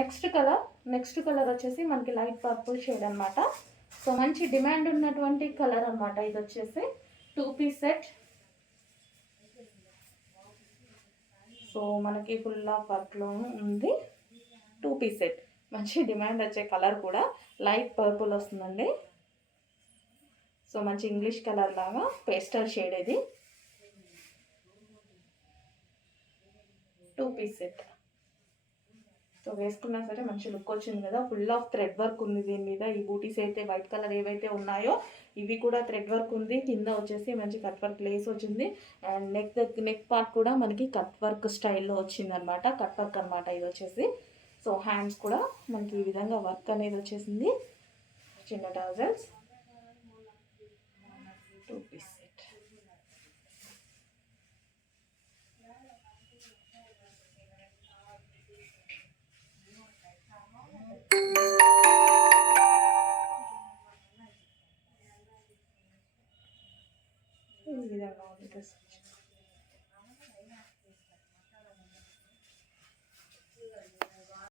Next colour వచ్చేసి మనకి light purple shade అనమాట. సో మంచి డిమాండ్ ఉన్నటువంటి కలర్ అనమాట. ఇది వచ్చేసి 2 పీస్ సెట్. సో మనకి ఫుల్ ఆఫ్ వర్క్లో ఉంది. 2 పీస్ సెట్, మంచి డిమాండ్ వచ్చే కలర్ కూడా లైట్ పర్పుల్ వస్తుందండి. సో మంచి ఇంగ్లీష్ కలర్ లాగా పేస్టల్ షేడ్ ఇది. 2 పీస్ సెట్. సో వేసుకున్నా సరే మంచి లుక్ వచ్చింది కదా. ఫుల్ ఆఫ్ థ్రెడ్ వర్క్ ఉంది దీని మీద. ఈ బూటీస్ అయితే వైట్ కలర్ ఏవైతే ఉన్నాయో ఇవి కూడా థ్రెడ్ వర్క్ ఉంది. కింద వచ్చేసి మంచి కట్ వర్క్ లేస్ వచ్చింది. అండ్ నెక్ పార్ట్ కూడా మనకి కట్ వర్క్ స్టైల్లో వచ్చింది అనమాట. కట్ వర్క్ అనమాట ఇది వచ్చేసి. సో హ్యాండ్స్ కూడా మనకి ఈ విధంగా వర్క్ అనేది వచ్చేసింది. చిన్న టాజల్స్. 2 piece set. ఈ విధంగా ఉంది డ్రెస్.